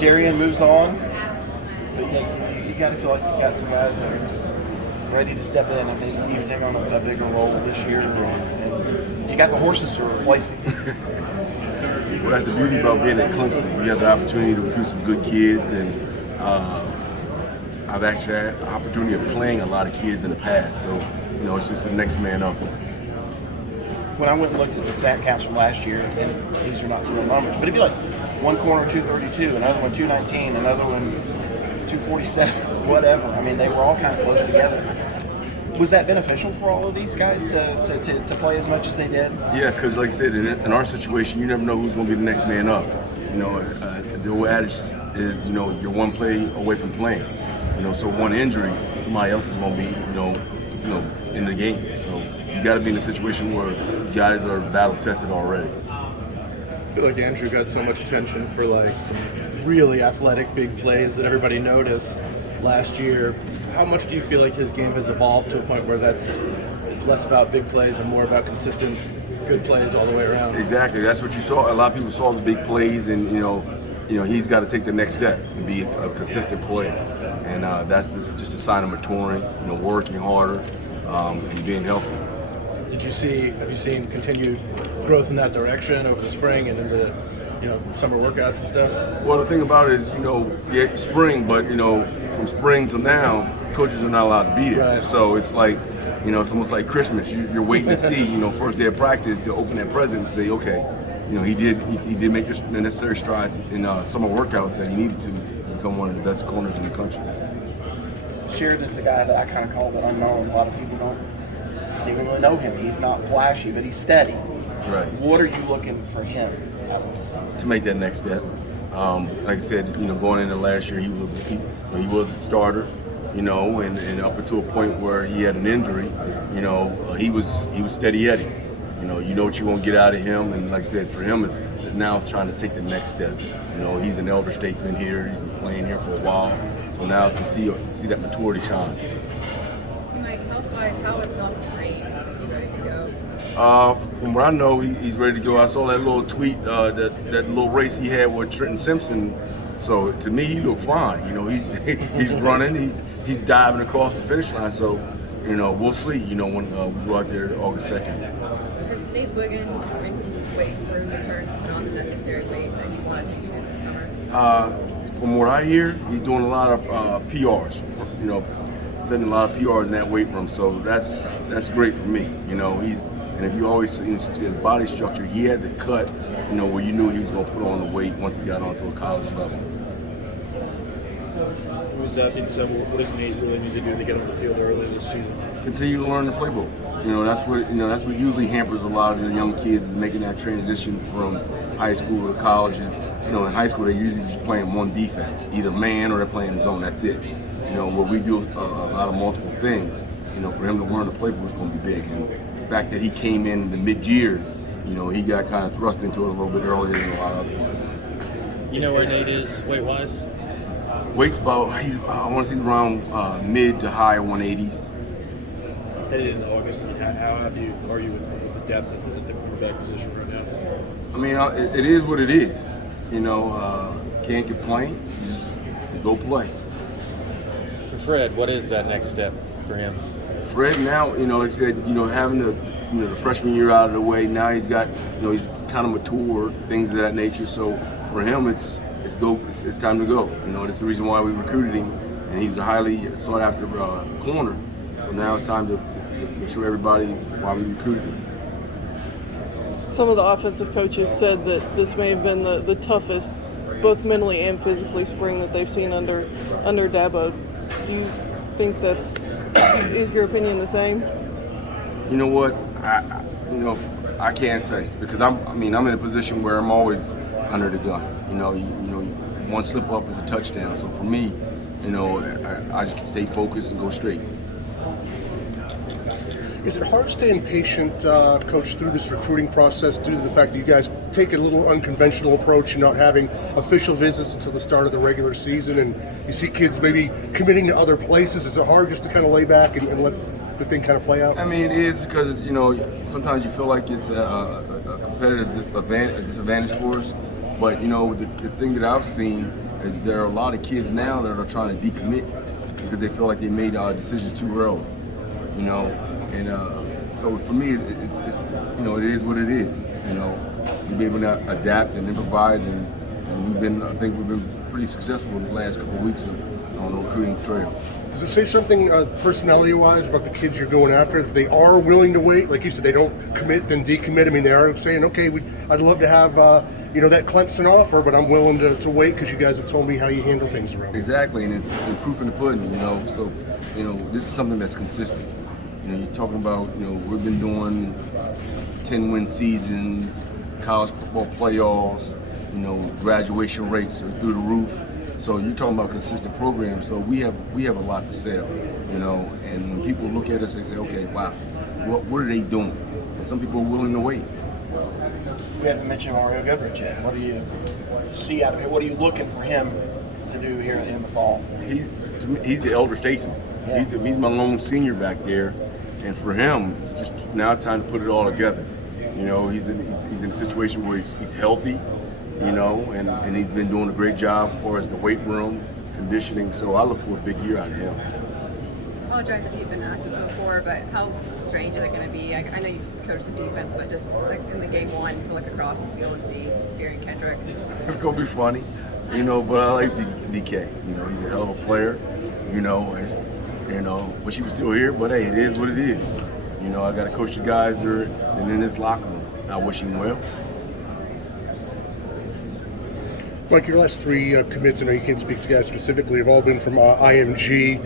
Darian moves on, but yeah, you got to feel like you got some guys that are ready to step in and maybe even take on a bigger role this year. And you got the horses to replace it. Well, that's the beauty about being at Clemson. You have the opportunity to recruit some good kids, and I've actually had the opportunity of playing a lot of kids in the past. So, it's just the next man up. When I went and looked at the stat counts from last year, and these are not the real numbers, but it'd be like one corner 232, another one 219, another one 247, whatever. I mean, they were all kind of close together. Was that beneficial for all of these guys to play as much as they did? Yes, because like I said, in our situation, you never know who's going to be the next man up. The old adage is, you're one play away from playing. So one injury, somebody else is going to be, in the game. So you got to be in a situation where guys are battle tested already. I feel like Andrew got so much attention for some really athletic big plays that everybody noticed last year. How much do you feel like his game has evolved to a point where it's less about big plays and more about consistent good plays all the way around? Exactly. That's what you saw. A lot of people saw the big plays, and he's got to take the next step and be a consistent player. And that's just a sign of maturing, working harder, and being healthy. Have you seen continued growth in that direction over the spring and into summer workouts and stuff? Well, the thing about it is, spring, but from spring to now, coaches are not allowed to be there. Right. So it's like, it's almost like Christmas. You're waiting to see, first day of practice to open that present and say, okay, he did make the necessary strides in summer workouts that he needed to become one of the best corners in the country. Sheridan's a guy that I kind of call the unknown. A lot of people don't seemingly know him. He's not flashy, but he's steady. Right. What are you looking for him out of the season? To make that next step. Like I said, going into last year, he was a starter, and up until a point where he had an injury, he was steady Eddie. You know what you're gonna get out of him, and like I said, for him, is now it's trying to take the next step. He's an elder statesman here. He's been playing here for a while, so now it's to see that maturity shine. Mike, health-wise, how is Malcolm Green? Is he ready to go? From what I know, he's ready to go. I saw that little tweet, that little race he had with Trenton Simpson. So to me, he looked fine. He's running, he's diving across the finish line. So, we'll see. When we go out there August 2nd. Has Nate Wiggins, in weight room returns, put on the necessary weight that you wanted him to this summer? From what I hear, he's doing a lot of PRs. Setting a lot of PRs in that weight room. So that's great for me. And if you always see his body structure, he had the cut, where you knew he was going to put on the weight once he got onto a college level. With that being said, what does Nate really need to do to get on the field early this season? Continue to learn the playbook. That's what usually hampers a lot of the young kids, is making that transition from high school to colleges. In high school they're usually just playing one defense, either man or they're playing zone. That's it. Where we do a lot of multiple things. For him to learn the playbook is going to be big. And the fact that he came in the mid-year, he got kind of thrust into it a little bit earlier than a lot of other people. You know where Nate is weight-wise? Weight's about, I want to see around mid to high 180s. Headed into August, how happy are you with the depth at the quarterback position right now? I mean, it is what it is. Can't complain. You just go play. For Fred, what is that next step for him? Fred now, like I said, having the freshman year out of the way, now he's got, he's kind of matured, things of that nature. So for him, it's time to go. That's the reason why we recruited him, and he was a highly sought after corner. So now it's time to show everybody why we recruited him. Some of the offensive coaches said that this may have been the toughest, both mentally and physically, spring that they've seen under Dabo. Do you think that, is your opinion the same? You know what? I can't say, because I'm in a position where I'm always under the gun. One slip up is a touchdown. So for me, I just stay focused and go straight. Is it hard staying patient, Coach, through this recruiting process due to the fact that you guys take a little unconventional approach and not having official visits until the start of the regular season, and you see kids maybe committing to other places? Is it hard just to kind of lay back and let the thing kind of play out? I mean, it is, because sometimes you feel like it's a competitive disadvantage for us. But the thing that I've seen is there are a lot of kids now that are trying to decommit because they feel like they made decisions too early, you know. And so for me, it's you know, it is what it is. You know, we've been able to adapt and improvise, and I think we've been pretty successful in the last couple of weeks on the recruiting trail. Does it say something personality-wise about the kids you're going after? If they are willing to wait, like you said, they don't commit then decommit. I mean, they are saying, okay, I'd love to have you know, that Clemson offer, but I'm willing to wait because you guys have told me how you handle things around. Exactly, and it's proof in the pudding. You know, so you know, this is something that's consistent. You know, you're talking about, you know, we've been doing 10-win seasons, college football playoffs, you know, graduation rates are through the roof. So you're talking about consistent programs. So we have a lot to sell, you know. And when people look at us, they say, okay, wow, what are they doing? And some people are willing to wait. We haven't mentioned Mario Goodrich yet. What do you see out of it? What are you looking for him to do here in the fall? He's the elder statesman. Yeah. He's my lone senior back there, and for him, it's just now it's time to put it all together. You know, he's in a situation where he's healthy, you know, and he's been doing a great job as far as the weight room, conditioning. So I look for a big year out of him. I apologize if you've been asked this before, but how strange is it going to be? I know you coach the defense, but just like in the game one, to look across the field and see Darren Kendrick. It's gonna be funny, you know. But I like DK. You know, he's a hell of a player. You know, wish he was still here, but hey, it is what it is. You know, I got to coach the guys that are in this locker room. I wish him well. Mike, your last three commits, I know you can't speak to guys specifically, have all been from IMG.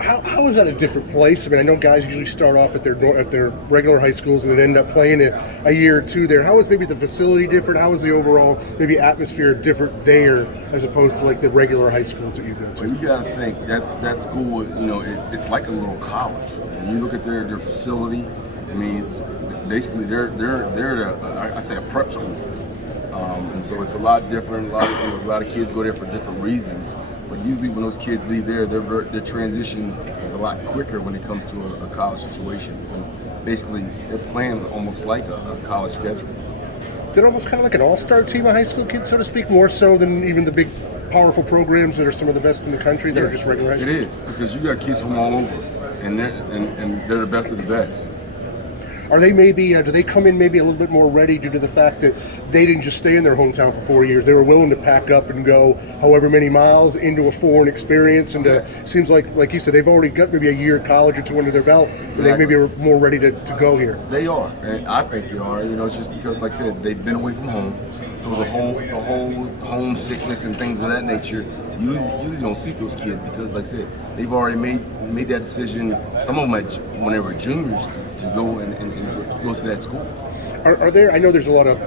How is that a different place? I mean, I know guys usually start off at their regular high schools and then end up playing a year or two there. How is maybe the facility different? How is the overall maybe atmosphere different there as opposed to like the regular high schools that you go to? Well, you got to think that school, you know, it's like a little college. When you look at their facility, I mean, it's basically they're I say a prep school, and so it's a lot different. A lot of kids go there for different reasons. But usually when those kids leave there, their transition is a lot quicker when it comes to a college situation, because basically they're playing almost like a college schedule. They're almost kind of like an all-star team of high school kids, so to speak, more so than even the big, powerful programs that are some of the best in the country that are just regular high school. It is, because you got kids from all over, and they're the best of the best. Are they maybe, do they come in maybe a little bit more ready due to the fact that they didn't just stay in their hometown for 4 years? They were willing to pack up and go however many miles into a foreign experience. And seems like you said, they've already got maybe a year of college or two under their belt. Exactly. They maybe are more ready to go here. They are, and I think they are. You know, it's just because, like I said, they've been away from home. So the whole homesickness and things of that nature, you usually don't see those kids because, like I said, they've already made that decision. Some of them when they were juniors to go and go to that school. Are there? I know there's a lot of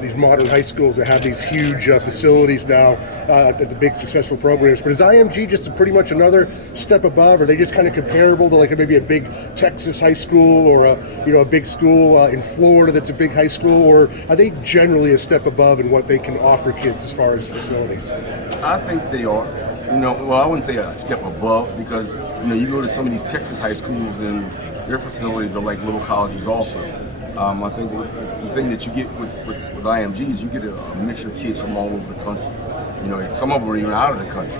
these modern high schools that have these huge facilities now at the big successful programs. But is IMG just pretty much another step above? Are they just kind of comparable to like maybe a big Texas high school or a big school in Florida that's a big high school? Or are they generally a step above in what they can offer kids as far as facilities? I think they are. You know, well, I wouldn't say a step above because you go to some of these Texas high schools and their facilities are like little colleges also. I think the thing that you get with IMG is you get a mixture of kids from all over the country. You know, some of them are even out of the country.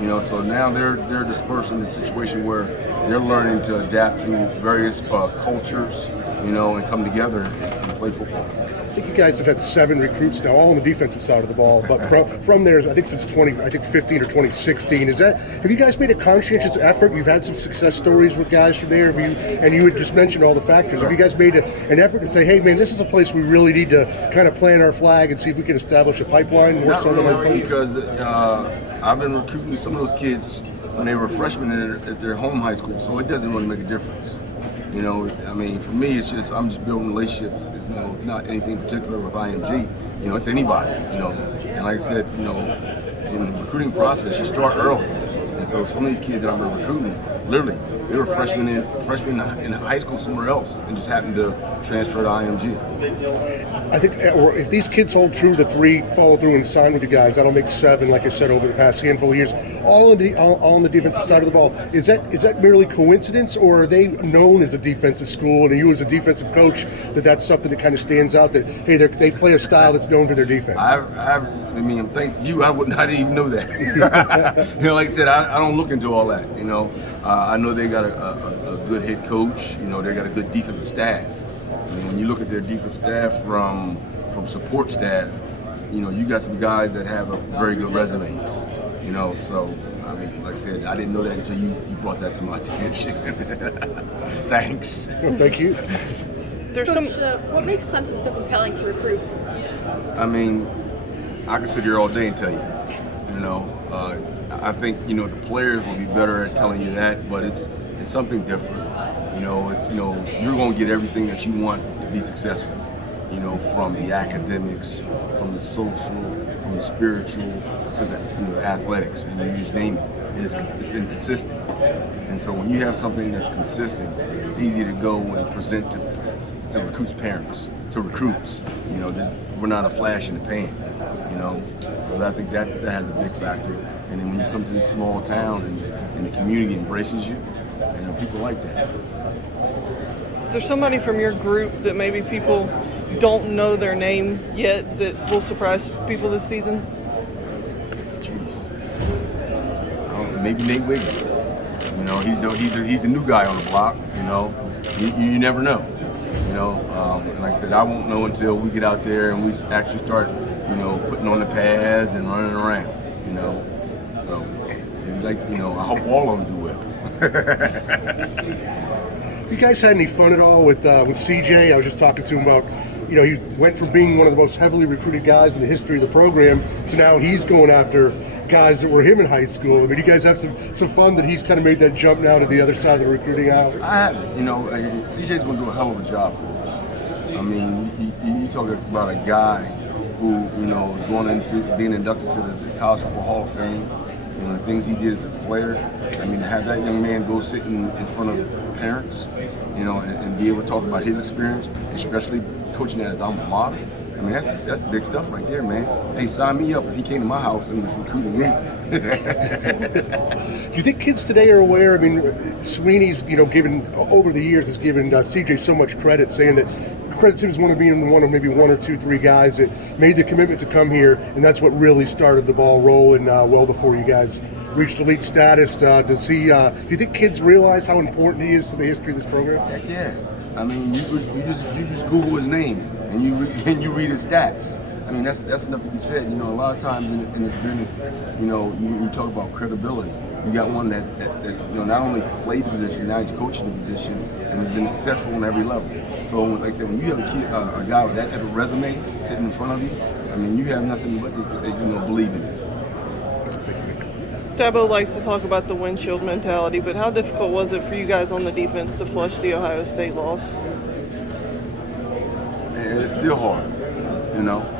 You know, so now they're dispersed in a situation where they're learning to adapt to various cultures, and come together and play football. I think you guys have had 7 recruits now, all on the defensive side of the ball. But from there, I think since 2015 or 2016, have you guys made a conscientious effort? You've had some success stories with guys from there, and you had just mentioned all the factors. Have you guys made an effort to say, hey man, this is a place we really need to kind of plant our flag and see if we can establish a pipeline? Not really, because I've been recruiting some of those kids when they were freshmen at their home high school, so it doesn't really make a difference. I mean, for me, it's just I'm just building relationships. It's not anything particular with IMG. It's anybody. And like I said, in the recruiting process, you start early. And so some of these kids that I've been recruiting, literally, they were freshmen in high school somewhere else, and just happened to transfer to IMG. I think or if these kids hold true, the 3 follow through and sign with you guys, that'll make 7, like I said, over the past handful of years. All on the defensive side of the ball. Is that merely coincidence, or are they known as a defensive school, and you as a defensive coach, that's something that kind of stands out, that, hey, they play a style that's known for their defense? I mean, thanks to you, I would not even know that. Like I said, I don't look into all that. I know they got a good head coach. They got a good defensive staff. When you look at their defensive staff from support staff, you got some guys that have a very good resume. So I mean, like I said, I didn't know that until you brought that to my attention. Thanks. Well, thank you. There's Coach, some. what makes Clemson so compelling to recruits? I mean, I can sit here all day and tell you. I think the players will be better at telling you that, but it's something different. You're going to get everything that you want to be successful. From the academics, from the social, from the spiritual to the athletics, and you just name it. And it's been consistent. And so when you have something that's consistent, it's easy to go and present to recruits' parents, to recruits. We're not a flash in the pan. So I think that has a big factor. And then when you come to this small town and the community embraces you, people like that. Is there somebody from your group that maybe people don't know their name yet that will surprise people this season? Maybe Nate Wiggins. He's the new guy on the block. You never know. And like I said, I won't know until we get out there and we actually start, putting on the pads and running around. So it's like, I hope all of them do well. You guys had any fun at all with CJ? I was just talking to him about, he went from being one of the most heavily recruited guys in the history of the program to now he's going after guys that were him in high school. I mean, you guys have some fun that he's kind of made that jump now to the other side of the recruiting aisle? I haven't. CJ's going to do a hell of a job for us. I mean, you talk about a guy who, is going into being inducted to the College Football Hall of Fame. The things he did as a player. I mean, to have that young man go sit in front of parents, and be able to talk about his experience, especially coaching at his alma mater. I mean, that's big stuff right there, man. Hey, sign me up if he came to my house and was recruiting me. Do you think kids today are aware? I mean, Sweeney's, given over the years has given CJ so much credit, saying that credits him as one of maybe 1 or 2, 3 guys that made the commitment to come here, and that's what really started the ball rolling well before you guys reached elite status. Do you think kids realize how important he is to the history of this program? Heck yeah. I mean, you just Google his name and you read his stats. I mean, that's enough to be said. A lot of times in this business, you talk about credibility. You got one that not only played the position, now he's coaching the position and has been successful on every level. So, like I said, when you have a guy with that type of resume sitting in front of you, I mean, you have nothing but to believe in it. Dabo likes to talk about the windshield mentality, but how difficult was it for you guys on the defense to flush the Ohio State loss? And it's still hard,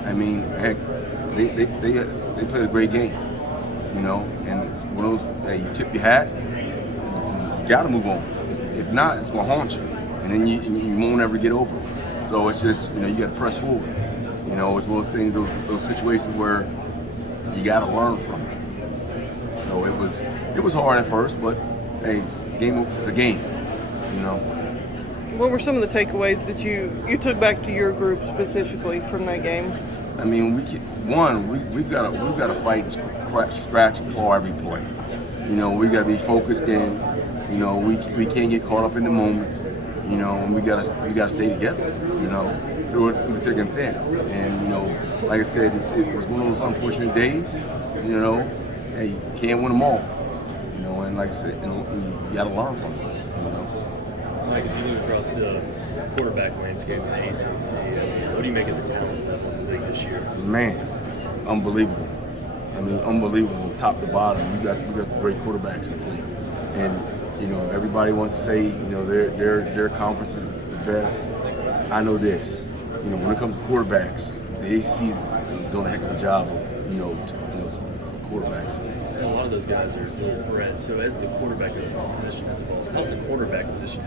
I mean, heck, they played a great game, and it's one of those, hey, you tip your hat, you got to move on. If not, it's going to haunt you, and then you won't ever get over it. So it's just, you got to press forward. It's one of those things, those situations where you got to learn from it. So it was hard at first, but hey, it's a game, What were some of the takeaways that you took back to your group specifically from that game? I mean, we've got to fight, scratch, and claw every play. We got to be focused in. We can't get caught up in the moment. And we gotta stay together. Through the thick and thin. And like I said, it was one of those unfortunate days. Hey, you can't win them all. And like I said, you got to learn from it. Mike, as you look across the quarterback landscape in the ACC, what do you make of the talent level in the league this year? Man, unbelievable. I mean, unbelievable, top to bottom. We got great quarterbacks in this league, and everybody wants to say their conference is the best. I know this. When it comes to quarterbacks, the ACC is doing a heck of a job of quarterbacks. And a lot of those guys are dual threat. So as the quarterback position has evolved, how's the quarterback position